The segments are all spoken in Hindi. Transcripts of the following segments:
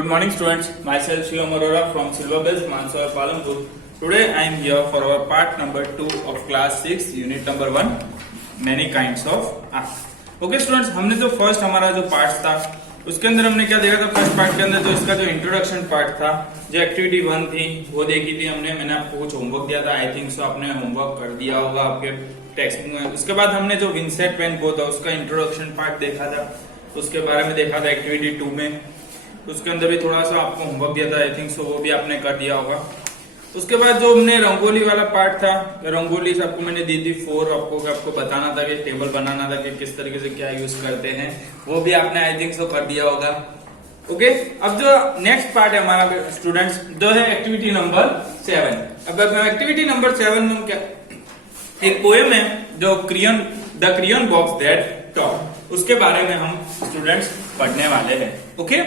Good morning, students. Myself Shivam Arora from Silver Base, Mansoor, Palampur. Today I am here for our part number 2 of class 6, unit number 1, many kinds of art. Okay, students, हमने जो फर्स्ट हमारा जो पार्ट था उसके अंदर हमने क्या देखा था। फर्स्ट पार्ट के अंदर जो इसका जो इंट्रोडक्शन पार्ट था, जो एक्टिविटी 1 थी वो देखी थी हमने। मैंने आपको कुछ होमवर्क दिया था, आई थिंक सो आपने होमवर्क कर दिया होगा आपके टेक्स्ट बुक में। उसके बाद हमने जो विंसेंट वैन गो था उसका इंट्रोडक्शन पार्ट देखा था, उसके बारे में देखा था एक्टिविटी 2 में। उसके अंदर भी थोड़ा सा आपको होमवर्क दिया था, आई थिंक सो वो भी आपने कर दिया होगा। उसके बाद जो हमने रंगोली वाला पार्ट था, रंगोली से आपको मैंने दी थी 4 आपको बताना था कि टेबल बनाना था कि किस तरीके से क्या यूज करते हैं, वो भी आपने आई थिंक सो कर दिया होगा। ओके, अब जो नेक्स्ट पार्ट है हमारा स्टूडेंट्स जो है एक्टिविटी नंबर 7। अब एक्टिविटी नंबर 7 में क्या, एक पोएम है जो the Kurien box that talk, उसके बारे में हम स्टूडेंट्स पढ़ने वाले हैं। ओके,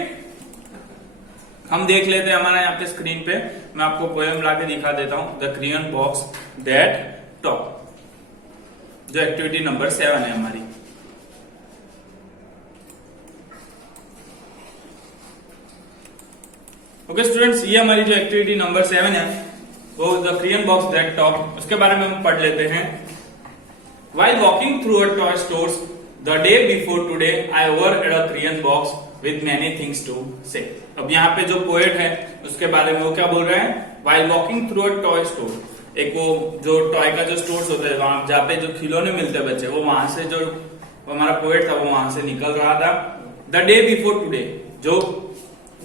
हम देख लेते हैं हमारा यहाँ पे स्क्रीन पे, मैं आपको पोएम लाके दिखा देता हूं, the Kurien box that talk, जो एक्टिविटी नंबर 7 है हमारी। ओके स्टूडेंट्स, ये हमारी जो एक्टिविटी नंबर 7 है वो the Kurien box that talk, उसके बारे में हम पढ़ लेते हैं। While walking through a toy stores the day before today, I overheard a crayon box with many things to say. अब यहाँ पे जो पोएट है उसके बारे में वो क्या बोल रहे हैं, While walking through a toy store, एक वो जो टॉय का जो स्टोर्स होता है वहां जहाँ पे जो खिलौने मिलते हैं बच्चे, वो वहां से जो हमारा पोएट था वो वहां से निकल रहा था। द डे बिफोर टुडे, जो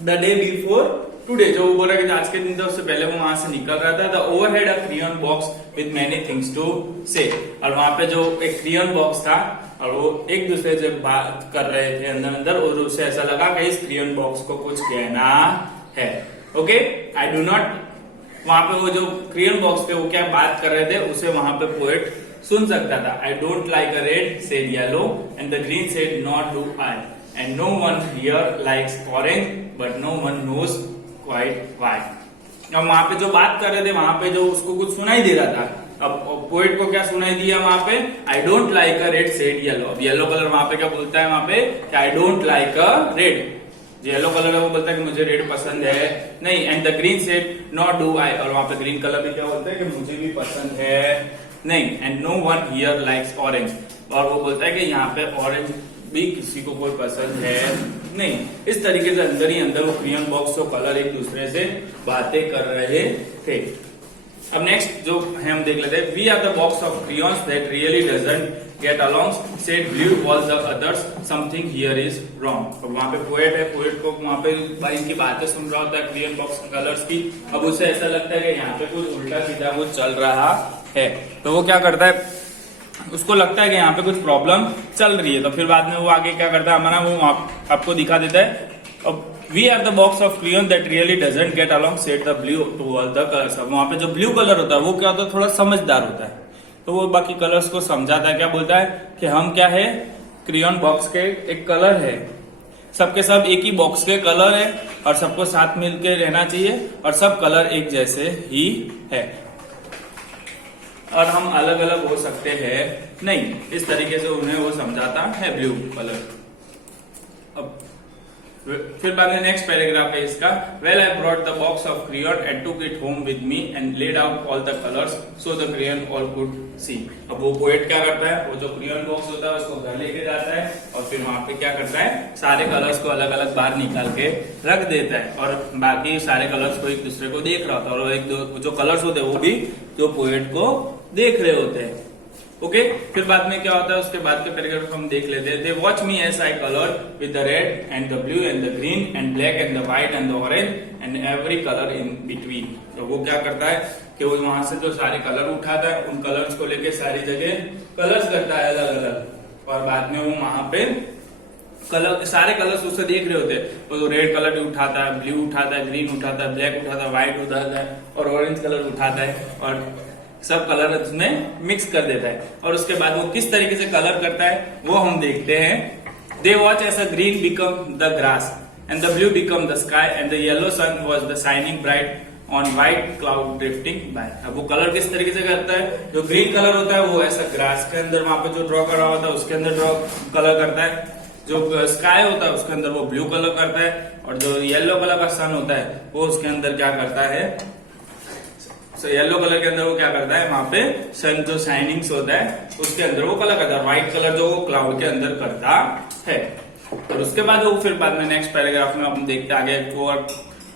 द डे बिफोर टुडे जो बोल रहा है कि आज के दिन था उससे पहले वो वहां से निकल रहा था। The overhead a crayon box with many things to say, और वहां पे जो एक क्रियन बॉक्स था और वो एक दूसरे से बात कर रहे थे अंदर अंदर, और उसे ऐसा लगा कि इस क्रियन बॉक्स को कुछ कहना है। ओके, आई डू नॉट, वहां पे वो जो क्रियन बॉक्स थे वो क्या बात कर रहे थे उसे वहां पे पोएट सुन सकता था। I don't like a red said yellow and the green said not do I, and no one here likes orange but no one knows quite why. अब वहां पे जो बात कर रहे थे वहां पे जो उसको कुछ सुनाई दे रहा था, अब पोएट को क्या सुनाई दिया वहां पे, आई don't like a red said yellow. अब येलो कलर वहां पे क्या बोलता है वहां पे कि आई डोंट लाइक अ रेड, जो येलो कलर है वो बोलता है कि मुझे रेड पसंद है नहीं। And the green said not do आई, और वहां पे ग्रीन कलर भी क्या बोलता है कि मुझे भी पसंद है नहीं। And no one here likes orange, और वो बोलता है कि यहाँ पे ऑरेंज भी किसी को कोई पसंद है नहीं। इस तरीके से अंदर ही अंदर वो क्रियन बॉक्स और कलर एक दूसरे से बातें कर रहे थे। अब नेक्स्ट जो है हम देख लेते हैं। We are the box of crayons that really doesn't get along said blue all the others something here is wrong. अब वहां पे पोएट है, पोएट को वहां पे भाई इनकी बातें सुन रहा होता है क्रियन बॉक्स कलर्स की। अब उसे ऐसा लगता है कि यहाँ पे कुछ उल्टा सीधा कुछ चल रहा है, तो वो क्या करता है, उसको लगता है कि यहाँ पे कुछ प्रॉब्लम चल रही है। तो फिर बाद में वो आगे क्या करता है हमारा, वो आपको दिखा देता है। अब we are the box of crayon that really doesn't get along said the blue to all the colours. अब वहां पे जो ब्लू कलर होता है वो क्या होता है, थोड़ा समझदार होता है, तो वो बाकी कलर्स को समझाता है। क्या बोलता है कि हम क्या है, क्रियन बॉक्स के एक कलर है, सबके सब एक ही बॉक्स के कलर है और सबको साथ मिलकर रहना चाहिए और सब कलर एक जैसे ही है और हम अलग अलग हो सकते हैं नहीं। इस तरीके से उन्हें वो समझाता है ब्लू कलर। अब फिर बाद में नेक्स्ट पैराग्राफ है इसका। Well I brought the box of crayon and took it home with me and laid out all the colours so the crayon all could see. अब वो पोएट क्या करता है, वो जो क्रियन बॉक्स होता है उसको घर लेके जाता है और फिर वहां पे क्या करता है, सारे कलर्स को अलग अलग बाहर निकाल के रख देता है और बाकी सारे कलर्स को एक दूसरे को देख रहा होता है और एक दो जो कलर्स होते हैं वो भी जो पोएट को देख रहे होते हैं। ओके, फिर बाद में क्या होता है, उसके बाद के पैराग्राफ हम देख लेते हैं। They watch me as I colour with the red and the blue and the green and black and the white and the orange and every colour in between. तो वो क्या करता है कि वो वहां से जो सारे कलर उठाता है, उन कलर्स को लेके सारी जगह कलर्स करता है अलग अलग, और बाद में वो वहां पे कलर सारे कलर्स उससे देख रहे होते हैं। तो रेड कलर भी उठाता है, ब्लू उठाता है, ग्रीन उठाता है, ब्लैक उठाता है, व्हाइट उठाता है और ऑरेंज कलर उठाता है और सब कलर उसमें मिक्स कर देता है। और उसके बाद वो किस तरीके से कलर करता है वो हम देखते हैं। They watch as a green become the grass and the blue become the sky and the yellow sun was the shining bright on white cloud drifting by. अब वो कलर किस तरीके से करता है, जो ग्रीन कलर होता है वो ऐसा ग्रास के अंदर वहां पे जो ड्रॉ कर रहा होता है उसके अंदर ड्रॉ कलर करता है, जो स्काई होता है उसके अंदर वो ब्लू कलर करता है, और जो येलो कलर का सन होता है वो उसके अंदर क्या करता है, येलो कलर के अंदर वो क्या करता है, वहां पे सन जो शाइनिंग्स होता है उसके अंदर वो कलर करता है, व्हाइट कलर जो वो क्लाउड के अंदर करता है। और उसके बाद वो फिर बाद में नेक्स्ट पैराग्राफ में हम देखते आगे वो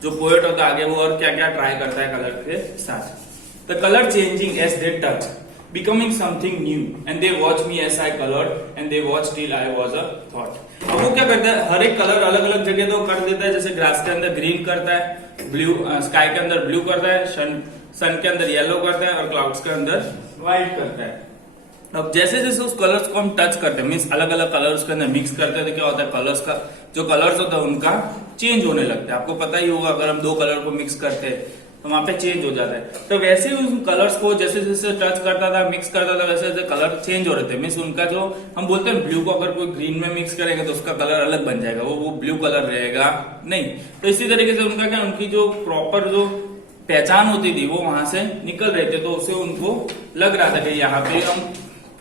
जो पोएट होता है आगे वो और क्या क्या ट्राई करता है कलर के साथ। The colour changing as they touch becoming something new and they watch me as I colored and they watch till I was a thought। अब वो क्या करता है, हर एक कलर अलग अलग जगह तो कर देता है, जैसे ग्रास के अंदर ग्रीन करता है, ब्लू स्काई के अंदर ब्लू करता है, सन के अंदर येलो करता है और क्लाउड्स के अंदर व्हाइट करता है। अब जैसे जैसे उस कलर्स को हम टच करते हैं, मीन्स अलग अलग कलर्स के अंदर मिक्स करते हैं, तो क्या होता है कलर्स का जो कलर्स होता है उनका चेंज होने लगता है। आपको पता ही होगा अगर हम दो कलर को मिक्स करते हैं तो वहां पे चेंज हो जाता है। तो वैसे ही उन कलर्स को जैसे जैसे टच करता था मिक्स करता था वैसे वैसे कलर चेंज हो रहे थे। मीन्स उनका जो हम बोलते हैं ब्लू को अगर कोई ग्रीन में मिक्स करेगा तो उसका कलर अलग बन जाएगा, वो ब्लू कलर रहेगा नहीं। तो इसी तरीके से उनका क्या, उनकी जो प्रॉपर जो पहचान होती थी वो वहां से निकल रहे थे, तो उसे उनको लग रहा था कि यहाँ पे हम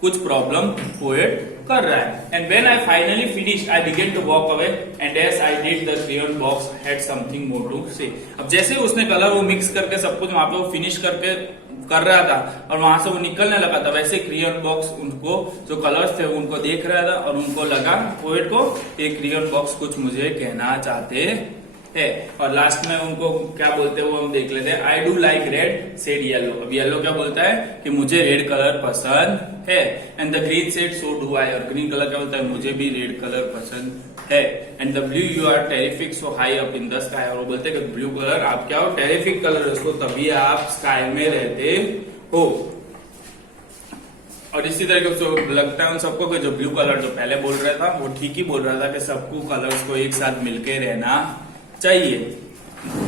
कुछ प्रॉब्लम पोएट कर रहा है। And when I finally finished I began to walk away and as I did the crayon box had something more to say. अब जैसे उसने कलर वो मिक्स करके सब कुछ वहां पे वो फिनिश करके कर रहा था और वहां से वो निकलने लगा था, वैसे क्रेयॉन बॉक्स उनको जो कलर्स थे उनको देख रहा था और उनको लगा पोएट को एक क्रेयॉन बॉक्स कुछ मुझे कहना चाहते है। और लास्ट में उनको क्या बोलते हैं वो हम देख लेते हैं। I do like red said yellow. अब येलो क्या बोलता है कि मुझे रेड कलर पसंद है। And the green said so do I. और ग्रीन कलर क्या बोलता है मुझे भी रेड कलर पसंद है। And the blue you are terrific so high up in the sky. और वो बोलते हैं कि ब्लू कलर आप क्या हो, टेरिफिक कलर उसको, तभी आप स्काई में रहते हो। और इसी तरीके से लगता है उन सबको कि जो ब्लू कलर जो पहले बोल रहा था वो ठीक ही बोल रहा था कि सबको कलर्स को एक साथ मिलके रहना चाहिए।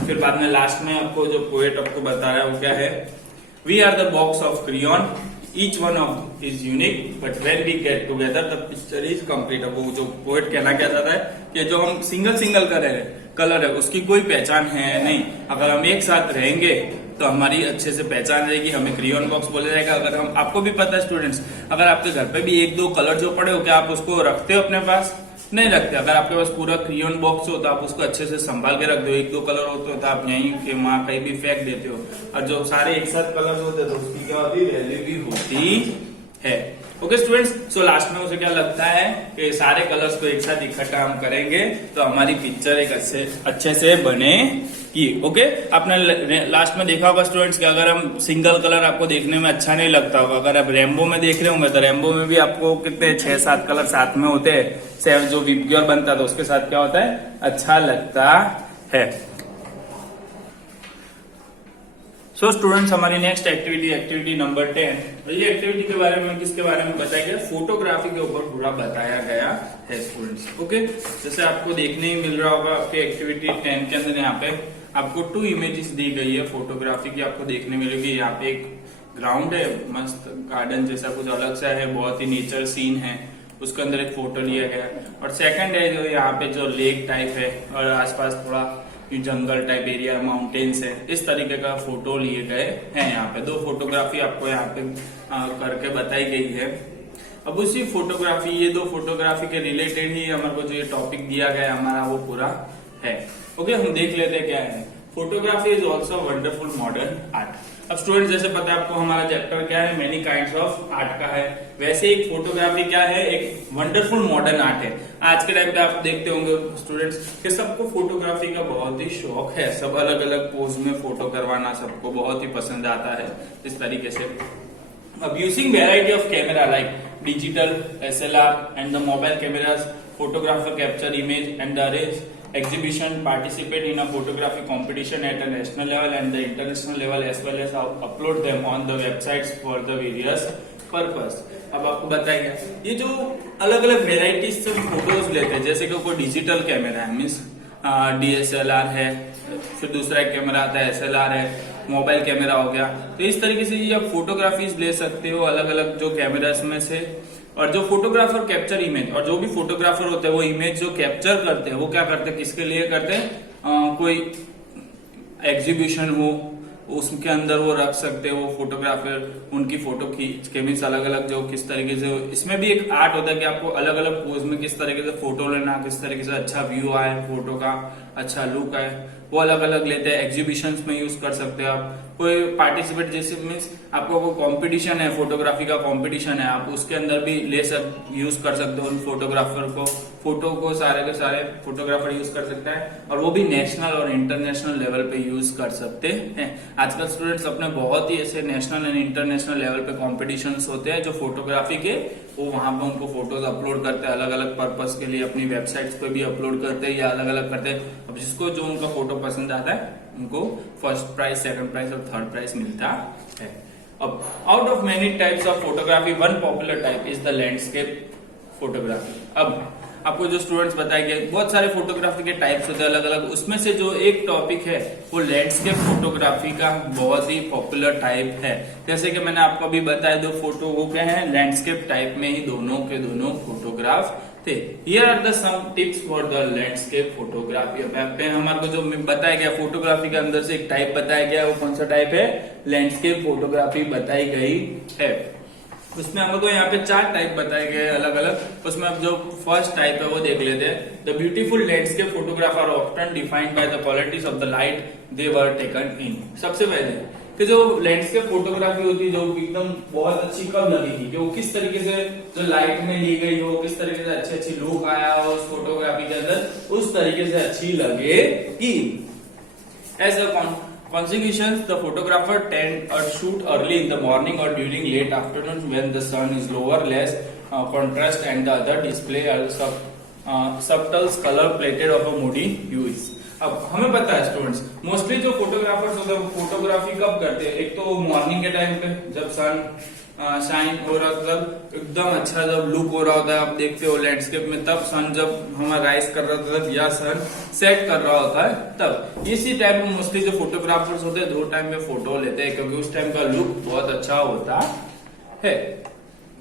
फिर बाद में लास्ट में आपको जो पोएट आपको बता रहा है वो क्या है, we are the box of crayon each one of is unique but when we get together the picture is complete. अब वो जो पोएट कहना क्या चाहता है कि जो हम सिंगल सिंगल कलर है उसकी कोई पहचान है नहीं, अगर हम एक साथ रहेंगे तो हमारी अच्छे से पहचान रहेगी, हमें क्रेयॉन बॉक्स बोला जाएगा। अगर हम, आपको भी पता है स्टूडेंट्स, अगर आपके घर पे भी एक दो कलर जो पड़े हो क्या आप उसको रखते हो अपने पास? नहीं रखते। अगर आपके पास पूरा क्रेयॉन बॉक्स हो तो आप उसको अच्छे से संभाल के रख दो। एक दो कलर होते हो तो आप यहीं के वहां कहीं भी फेंक देते हो, और जो सारे एक साथ कलर होते हैं तो उसकी क्या होती है, वैल्यू भी होती है। ओके स्टूडेंट्स, सो लास्ट में उसे क्या लगता है कि सारे कलर्स को एक साथ इकट्ठा हम करेंगे तो हमारी पिक्चर एक अच्छे से बनेगी। ओके, आपने लास्ट में देखा होगा स्टूडेंट्स कि अगर हम सिंगल कलर आपको देखने में अच्छा नहीं लगता होगा, अगर आप रेनबो में देख रहे होंगे तो रेनबो में भी आपको कितने 6-7 कलर साथ में होते हैं, सेवन जो विबग्योर बनता है तो उसके साथ क्या होता है, अच्छा लगता है। सो स्टूडेंट्स, हमारी नेक्स्ट एक्टिविटी नंबर 10, ये एक्टिविटी के बारे में किसके बारे में बताया गया, फोटोग्राफी के ऊपर पूरा बताया गया है स्टूडेंट्स। ओके, जैसे आपको देखने ही मिल रहा होगा आपके एक्टिविटी 10 के अंदर यहाँ पे आपको 2 इमेजेस दी गई है फोटोग्राफी की, आपको देखने मिलेगी। यहाँ पे एक ग्राउंड है, मस्त गार्डन जैसा कुछ अलग सा है, बहुत ही नेचर सीन है, उसके अंदर एक फोटो लिया गया। और सेकंड है जो यहाँ पे जो लेक टाइप है और आसपास थोड़ा जंगल टाइप एरिया, माउंटेन्स है, इस तरीके का फोटो लिए गए हैं। यहाँ पे 2 फोटोग्राफी आपको यहाँ पे करके बताई गई है। अब उसी फोटोग्राफी, ये 2 फोटोग्राफी के रिलेटेड ही हमारे को जो ये टॉपिक दिया गया हमारा वो पूरा है। ओके, हम देख लेते हैं क्या है। Photography is also wonderful modern art. अब स्टूडेंट जैसे पता है आपको हमारा चैप्टर क्या है, मेनी काइंड्स ऑफ आर्ट का है, वैसे एक फोटोग्राफी क्या है, एक वंडरफुल मॉडर्न आर्ट है। आज के टाइम पे आप देखते होंगे स्टूडेंट्स कि सबको फोटोग्राफी का बहुत ही शौक है, सब अलग अलग पोज में फोटो करवाना सबको बहुत ही पसंद आता है इस तरीके से। अब using variety of camera like digital, SLR and the mobile cameras, photographer capture image and arrange exhibition, participate in a photography competition at a national level and the international level as well as upload them on the websites for the various purpose। अब आपको बताइए ये जो अलग अलग वेराइटीज से फोटोज लेते हैं, जैसे कि कोई डिजिटल कैमरा है, मीन्स DSLR है, फिर दूसरा एक कैमरा आता है SLR है, मोबाइल कैमरा हो गया। तो इस तरीके से ये आप फोटोग्राफीज ले सकते हो अलग अलग जो कैमरास में से। और जो फोटोग्राफर कैप्चर इमेज, और जो भी फोटोग्राफर होते हैं वो इमेज जो कैप्चर करते हैं वो क्या करते हैं, किसके लिए करते हैं, कोई एग्जीबिशन हो उसके अंदर वो रख सकते हैं, वो फोटोग्राफर उनकी फोटो खींच के मीन्स अलग अलग जो किस तरीके से, इसमें भी एक आर्ट होता है कि आपको अलग अलग पोज में किस तरीके से फोटो लेना, किस तरीके से अच्छा व्यू आए, फोटो का अच्छा लुक आए, वो अलग अलग लेते हैं। एग्जीबिशंस में यूज कर सकते हैं आप। कोई पार्टिसिपेट जैसे मीन्स आपको कोई कंपटीशन है, फोटोग्राफी का कंपटीशन है, आप उसके अंदर भी यूज कर सकते हो उन फोटोग्राफर को, फोटो को सारे के सारे फोटोग्राफर यूज कर सकता है, और वो भी नेशनल और इंटरनेशनल लेवल पे यूज कर सकते हैं। आजकल स्टूडेंट्स अपने बहुत ही ऐसे नेशनल एंड इंटरनेशनल लेवल पे कॉम्पिटिशन्स होते हैं जो फोटोग्राफी के, वो वहां पे उनको फोटोज अपलोड करते हैं अलग अलग पर्पस के लिए, अपनी वेबसाइट्स पे भी अपलोड करते हैं या अलग अलग करते हैं। अब जिसको जो उनका फोटो पसंद आता है उनको फर्स्ट प्राइज, सेकंड प्राइज और थर्ड प्राइज मिलता है। अब out of many types of photography one popular type is the landscape photography. अब आपको जो स्टूडेंट्स बताएंगे बहुत सारे फोटोग्राफी के टाइप्स होते हैं अलग अलग, उसमें से जो एक टॉपिक है वो लैंडस्केप फोटोग्राफी का बहुत ही पॉपुलर टाइप है। जैसे कि मैंने आपको अभी बताया, दो फोटो वो क्या है, लैंडस्केप टाइप में ही दोनों के दोनों फोटोग्राफ थे। Here are the some tips for the landscape photography. हमारे को जो बताया गया फोटोग्राफी के अंदर से एक टाइप बताया गया, वो कौन सा टाइप है, लैंडस्केप फोटोग्राफी बताई गई है। उसमें हमको यहाँ पे 4 टाइप बताए गए अलग अलग। उसमें अब जो फर्स्ट टाइप है वो देख लेते हैं। The beautiful landscape photograph are often defined by the qualities of the light they were taken in. सबसे पहले कि जो लैंडस्केप फोटोग्राफी होती है जो एकदम बहुत अच्छी कब लगेगी, कि वो किस तरीके से जो लाइट में ली गई हो, किस तरीके से अच्छी अच्छी लुक आया हो उस फोटोग्राफी के अंदर, उस तरीके से अच्छी लगेगी। As a consequence, the photographer tend or shoot early in the morning or during late afternoon when the sun is lower, less contrast and the other display subtle color plated of a moody hues। अब हमें पता है स्टूडेंट्स, मोस्टली जो फोटोग्राफर्स होते हैं फोटोग्राफी कब करते हैं, एक तो मॉर्निंग के टाइम पे जब सन शाइन हो रहा, मतलब एकदम अच्छा जब लुक हो रहा होता है, आप देखते हो लैंडस्केप में, तब सन जब हमारा राइज कर रहा होता है या सन सेट कर रहा होता है, तब इसी टाइम में मोस्टली जो फोटोग्राफर्स होते हैं दो टाइम में फोटो लेते हैं, क्योंकि उस टाइम का लुक बहुत अच्छा होता है।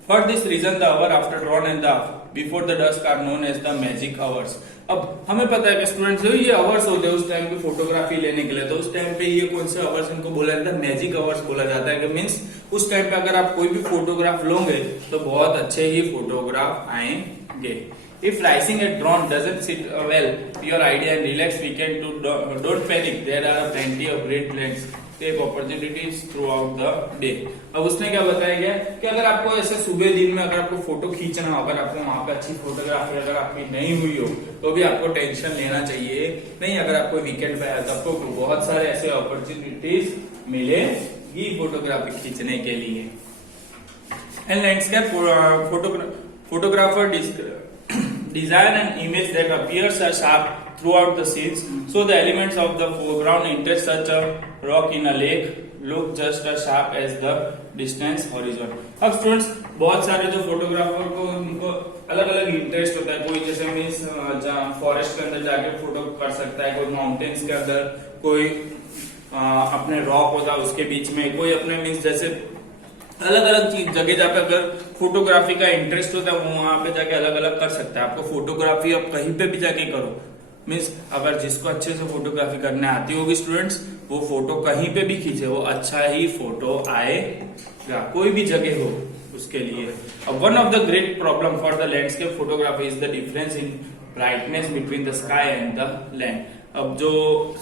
For this reason the hour after dawn and the before the dusk are known as the magic hours. अब हमें पता है कि स्टूडेंट्स ये आवर्स होते हैं उस टाइम पे फोटोग्राफी लेने के लिए, तो उस टाइम पे ये कौन से आवर्स इनको बोला जाता है, मैजिक आवर्स बोला जाता है। कि मीन्स उस टाइम पे अगर आप कोई भी फोटोग्राफ लोगे तो बहुत अच्छे ही फोटोग्राफ आएंगे। If rising a drone doesn't sit well your idea and relax weekend to don't panic, there are plenty of great landscape opportunities throughout the day। अब उसने क्या बताया गया कि अगर आपको ऐसे सुबह दिन में अगर आपको फोटो खींचना हो, अगर आपको वहां पे अच्छी फोटोग्राफी अगर आपकी नहीं हुई हो तो भी आपको टेंशन लेना चाहिए नहीं। अगर आपको वीकेंड पे आया तो आपको बहुत सारे ऐसे अपॉर्चुनिटीज मिलेगी फोटोग्राफी खींचने के लिए। And landscape photographer desire an image that appears as sharp throughout the scenes, so the elements of the foreground interest such a rock in a lake look just as sharp as the distance horizon। अब स्टूडेंट्स बहुत सारे जो फोटोग्राफर को उनको अलग अलग इंटरेस्ट होता है, कोई जैसे मीन्स फॉरेस्ट के अंदर जाके फोटो कर सकता है, कोई माउंटेन्स के अंदर, कोई अपने रॉक होता है उसके बीच में, कोई अपने मीन्स जैसे अलग अलग चीज जगह जहाँ पे अगर फोटोग्राफी का इंटरेस्ट होता है वो वहां पे जाके अलग अलग कर सकता है। आपको फोटोग्राफी अब कहीं पे भी जाके करो, मीन्स अगर जिसको अच्छे से फोटोग्राफी करने आती होगी स्टूडेंट्स, वो फोटो कहीं पे भी खींचे वो अच्छा ही फोटो आएगा, कोई भी जगह हो उसके लिए। अब one of the great problem for the landscape photography is the difference in brightness between the sky and the land. अब जो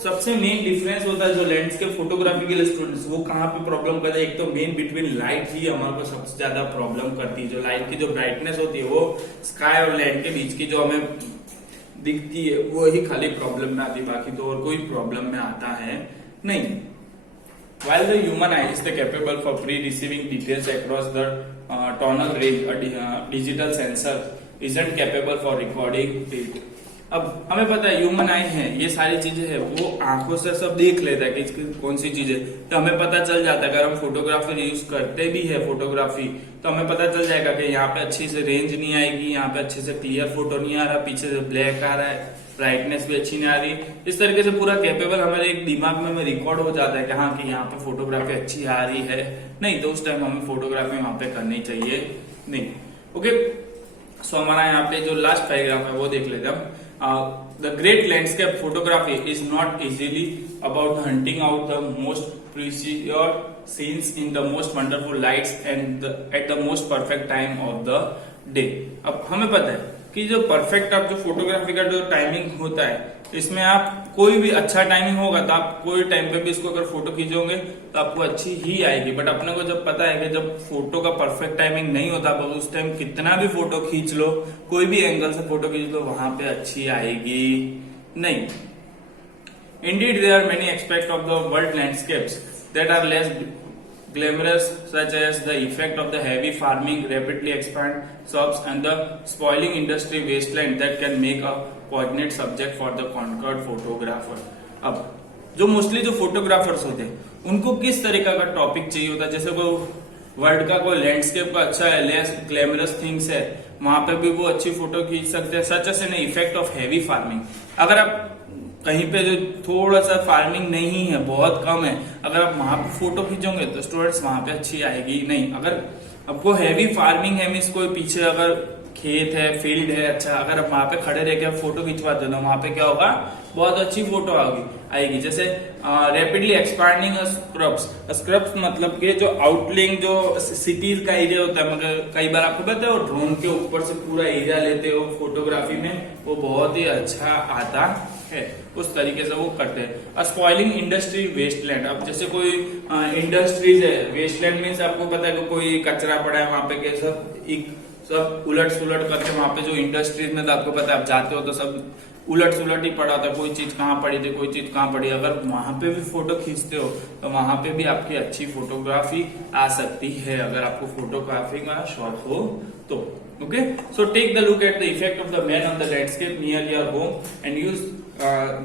सबसे मेन डिफरेंस होता है जो लैंडस्केप फोटोग्राफी के लिए स्टूडेंट्स, वो कहाँ पे प्रॉब्लम करता है, एक तो मेन बिटवीन लाइट ही हमारे को सबसे ज्यादा प्रॉब्लम करती है। जो लाइट की जो ब्राइटनेस होती है वो स्काई और लैंड के बीच की जो हमें दिखती है वो ही खाली प्रॉब्लम में आती है, बाकी तो और कोई प्रॉब्लम में आता है नहीं। While the human eye is capable for pre-receiving details across the tonal range, a digital sensor isn't capable for recording it। अब हमें पता है ह्यूमन आई है, ये सारी चीजें है वो आंखों से सब देख लेता है कि कौन सी चीज है, तो हमें पता चल जाता है। अगर हम फोटोग्राफर यूज करते भी है फोटोग्राफी तो हमें पता चल जाएगा कि यहाँ पे अच्छी से रेंज नहीं आएगी, यहाँ पे अच्छे से क्लियर फोटो नहीं आ रहा, पीछे से ब्लैक आ रहा है, ब्राइटनेस भी अच्छी नहीं आ रही। इस तरीके से पूरा कैपेबल हमारे एक दिमाग में रिकॉर्ड हो जाता है कि हाँ कि यहाँ पे फोटोग्राफी अच्छी आ रही है। नहीं तो उस टाइम हमें फोटोग्राफी वहां पे करनी चाहिए नहीं। ओके, सो हमारा यहाँ पे जो लास्ट पैराग्राफ है वो देख लेते हैं। The great landscape photography is not easily about hunting out the most precious scenes in the most wonderful lights and at the most perfect time of the day. अब हमें पता है कि जो परफेक्ट आप जो फोटोग्राफी का जो टाइमिंग होता है, इसमें आप कोई भी अच्छा टाइमिंग होगा तो आप कोई टाइम पे भी इसको अगर फोटो खींचोगे तो आपको अच्छी ही आएगी। बट अपने को जब पता है कि जब फोटो का परफेक्ट टाइमिंग नहीं होता तो उस टाइम कितना भी फोटो खींच लो, कोई भी एंगल से फोटो खींच लो, वहां पे अच्छी आएगी नहीं। Indeed, there are many aspects of the world landscapes that are less glamorous, such as the effect of the heavy farming, rapidly expand shops, and the spoiling industry wasteland that can make a poignant subject for the conquered photographer. अब जो मोस्टली जो फोटोग्राफर्स होते हैं उनको किस तरीका का टॉपिक चाहिए होता है, जैसे कोई वर्ल्ड का कोई लैंडस्केप का अच्छा है, लेस ग्लैमरस थिंग्स है, वहां पे भी वो अच्छी फोटो खींच सकते हैं। Such as an effect of heavy farming, अगर आप कहीं पे जो थोड़ा सा फार्मिंग नहीं है, बहुत कम है, अगर आप वहां पे फोटो खींचोगे तो स्टूडेंट्स वहां पे अच्छी आएगी नहीं। अगर आपको हैवी फार्मिंग है, मीन्स कोई पीछे अगर खेत है, फील्ड है, अच्छा, अगर आप वहां पे खड़े रह के फोटो खिंचवाते हो तो वहां पे क्या होगा, बहुत अच्छी फोटो आएगी। जैसे रैपिडली एक्सपांडिंग स्क्रब्स मतलब कि जो आउटलिंग जो सिटीज का एरिया होता है, मगर कई बार आपको पता है वो ड्रोन के ऊपर से पूरा एरिया लेते हो फोटोग्राफी में, वो बहुत ही अच्छा आता है, उस तरीके से वो करते हैं। स्पॉइलिंग इंडस्ट्री वेस्टलैंड, अब जैसे कोई इंडस्ट्रीज है, वेस्टलैंड मीन्स आपको पता है कि कोई कचरा पड़ा है वहां पे के सब उलट सुलट करके, वहां पे जो इंडस्ट्रीज में तो आपको पता है आप जाते हो तो सब उलट सुलट ही पड़ा था, कोई चीज कहाँ पड़ी थी, कोई चीज कहाँ पड़ी। अगर वहां पे भी फोटो खींचते हो तो वहां पे भी आपकी अच्छी फोटोग्राफी आ सकती है, अगर आपको फोटोग्राफी का शौक हो तो। Okay, so take the look at the effect of the man on the landscape near your home and use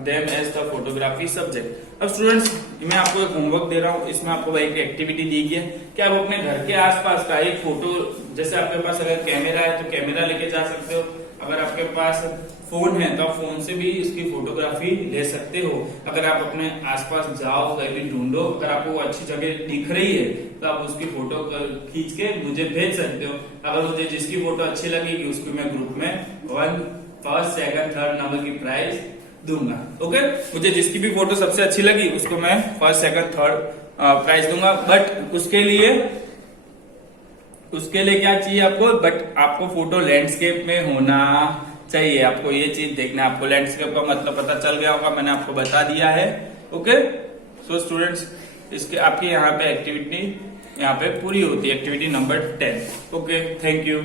them as the photography subject. अब स्टूडेंट्स, मैं आपको एक होमवर्क दे रहा हूँ, इसमें आपको एक एक्टिविटी दी गई है कि आप अपने घर के आसपास का एक फोटो, जैसे आपके पास अगर कैमरा है तो कैमरा लेके जा सकते हो, अगर आपके पास फोन है तो आप फोन से भी इसकी फोटोग्राफी ले सकते हो। अगर आप अपने आसपास जाओ, कहीं भी ढूंढो, अगर आपको वो अच्छी जगह दिख रही है तो आप उसकी फोटो खींच के मुझे भेज सकते हो। अगर मुझे जिसकी फोटो अच्छी लगेगी उसको मैं ग्रुप में 1, फर्स्ट, सेकंड, थर्ड नंबर की प्राइज दूंगा। ओके, मुझे जिसकी भी फोटो सबसे अच्छी लगी उसको मैं फर्स्ट, सेकंड, थर्ड प्राइज दूंगा। बट उसके लिए क्या चाहिए आपको, बट आपको फोटो लैंडस्केप में होना चाहिए। आपको ये चीज देखना है, आपको लैंडस्केप का मतलब पता चल गया होगा, मैंने आपको बता दिया है। ओके, सो स्टूडेंट्स, इसके आपकी यहाँ पे एक्टिविटी यहाँ पे पूरी होती है, activity number 10। Okay, thank you.